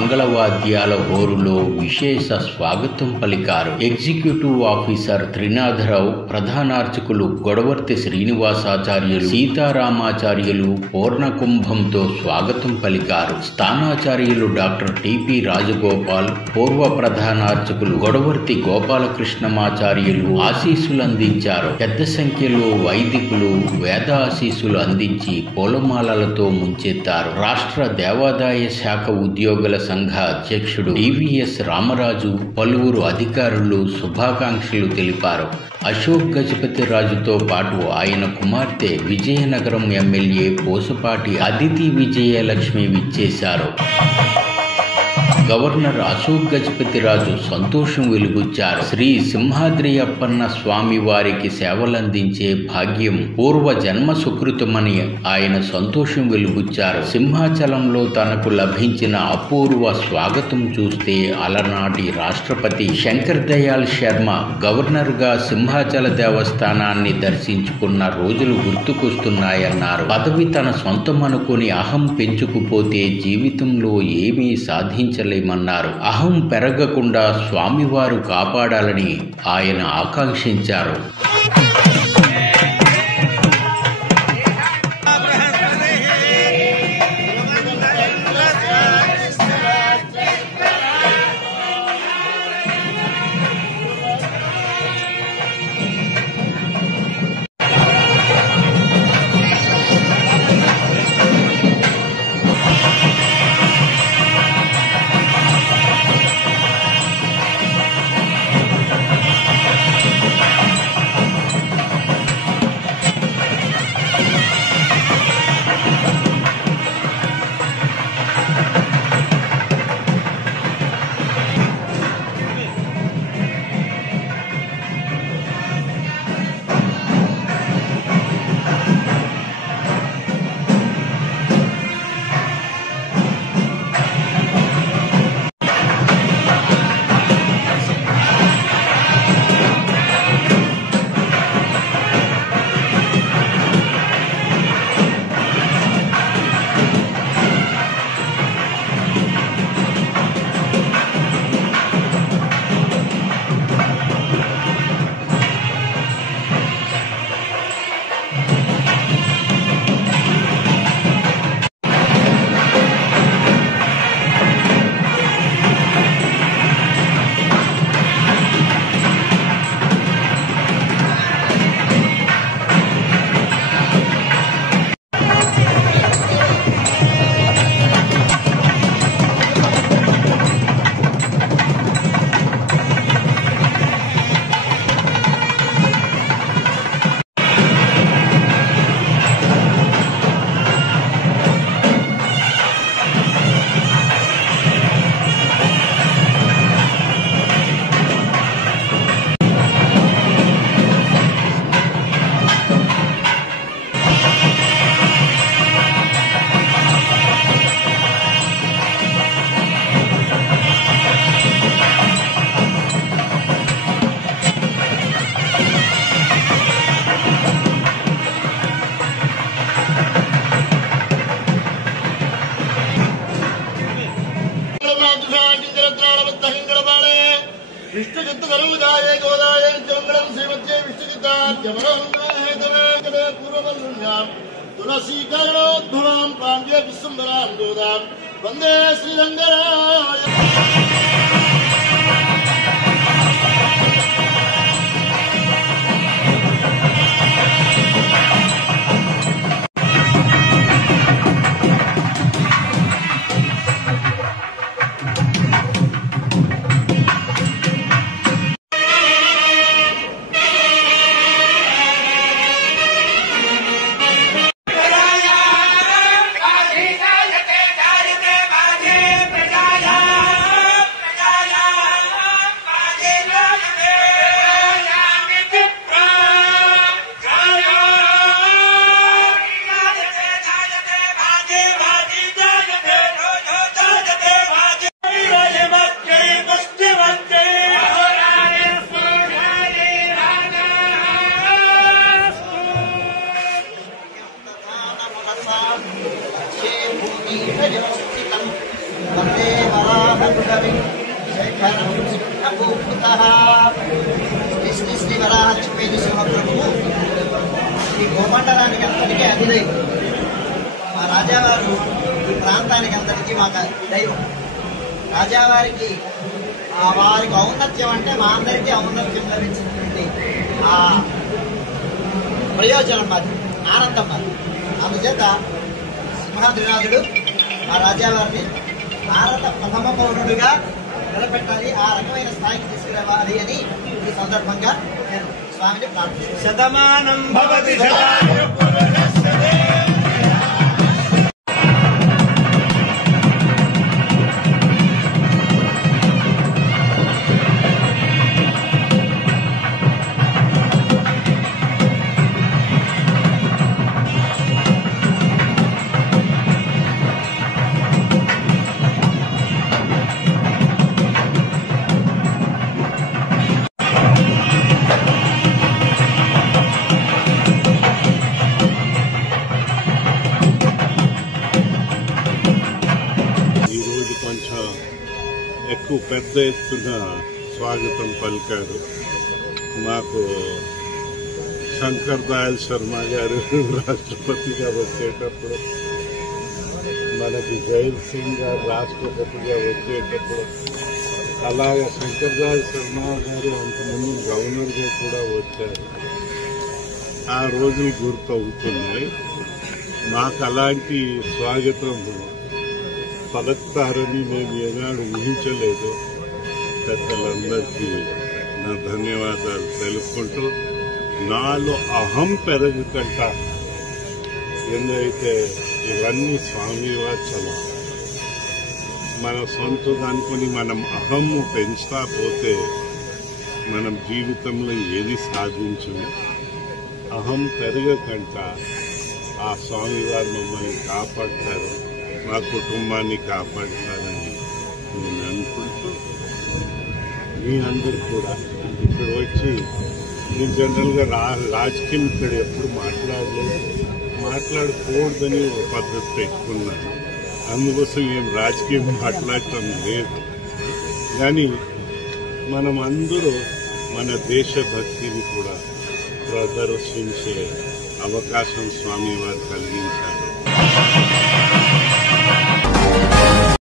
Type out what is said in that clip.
మంగళవాద్యాల హోరులో విశేష స్వాగతం పలికారు. ఎగ్జిక్యూటివ్ ఆఫీసర్ త్రినాథరావు, ప్రధానార్చకులు గొడవర్తి శ్రీనివాసాచార్యులు, సీతారామాచార్యులు పూర్ణకుంభంతో స్వాగతం పలికారు. స్థానాచార్యులు డాక్టర్ టిపి రాజగోపాల్, పూర్వ ప్రధానార్చకులు గొడవర్తి గోపాలకృష్ణమాచార్యులు ఆశీస్సులందించారు. పెద్ద సంఖ్యలో వైదికులు వేద ఆశీస్సులు అందించి పూలమాలలతో ముంచెత్తారు. రాష్ట్ర దేవాదాయ శాఖ ఉద్యోగుల సంఘ అధ్యక్షుడు డివిఎస్ రామరాజు, పలువురు అధికారులు శుభాకాంక్షలు తెలిపారు. అశోక్ గజపతిరాజుతో పాటు ఆయన కుమార్తె విజయనగరం ఎమ్మెల్యే పోసపాటి అదితి విజయలక్ష్మి విచ్చేశారు. గవర్నర్ అశోక్ గజపతిరాజు సంతోషం వెలుగుచ్చారు. శ్రీ సింహాద్రి అప్పన్న స్వామి వారికి సేవలందించే భాగ్యం పూర్వ జన్మ సుకృతమని ఆయన సంతోషం వెలుగుచ్చారు. సింహాచలంలో తనకు లభించిన అపూర్వ స్వాగతం చూస్తే అలనాటి రాష్ట్రపతి శంకర్ దయాళ్ శర్మ గవర్నర్గా సింహాచల దేవస్థానాన్ని దర్శించుకున్న రోజులు గుర్తుకొస్తున్నాయన్నారు. పదవి తన సొంతమనుకుని అహం పెంచుకుపోతే జీవితంలో ఏమీ సాధించలేమన్నారు. అహం పెరగకుండా స్వామివారు కాపాడాలని ఆయన ఆకాంక్షించారు. तुलसीकरणोद्भवां पाण्ड्य विश्वम्भरां गोदां वन्दे श्रीरङ्गराय। ఈ భూమండలానికి అంతటికీ అధిదైవం. మా రాజావారు ఈ ప్రాంతానికి అంతటికీ మాకు దైవం. రాజావారికి వారికి ఔన్నత్యం అంటే మా అందరికీ ఔన్నత్యం లభించినటువంటి ఆ ప్రయోజనం మాది, ఆనందం మాది. అందుచేత సింహాద్రినాథుడు మా రాజావారిని భారత ప్రథమ పౌరుడుగా నిలబెట్టాలి, ఆ రకమైన స్థాయికి తీసుకురావాలి అని ఈ సందర్భంగా నేను స్వామిని ప్రార్థిస్తున్నాను. శతమానం భవతి ఎక్కువ పెద్ద ఎత్తున స్వాగతం పలికారు. మాకు శంకర్ దయాళ్ శర్మ గారు రాష్ట్రపతిగా వచ్చేటప్పుడు, మనకి జైల్ సింగ్ గారు రాష్ట్రపతిగా వచ్చేటప్పుడు, అలాగే శంకర్ దయాళ్ శర్మ గారు అంతకుముందు గవర్నర్గా కూడా వచ్చారు. ఆ రోజులు గుర్తవుతున్నాయి. మాకు అలాంటి స్వాగతం పలుకుతారని నేను ఏనాడు ఊహించలేదు. పెద్దలందరికీ నా ధన్యవాదాలు తెలుపుకుంటూ, నాలో అహం పెరగకంట ఏందైతే ఇవన్నీ స్వామి వాచలు. మన సొంతం అనుకుని మనం అహము పెంచుతా పోతే మనం జీవితంలో ఏది సాధించము. అహం పెరగకంట ఆ స్వామి వారు మమ్మల్ని కాపాడతారు, మా కుటుంబాన్ని కాపాడతారని నేను అనుకుంటూ, మీ అందరూ కూడా ఇక్కడ వచ్చి, నేను జనరల్గా రాజకీయం ఇక్కడ ఎప్పుడు మాట్లాడకూడదని ఒక పద్ధతి పెట్టుకున్నాను. అందుకోసం ఏం రాజకీయం మాట్లాడటం లేదు. కానీ మనం అందరూ మన దేశభక్తిని కూడా ప్రదర్శించే అవకాశం స్వామి వారు కలిగించారు.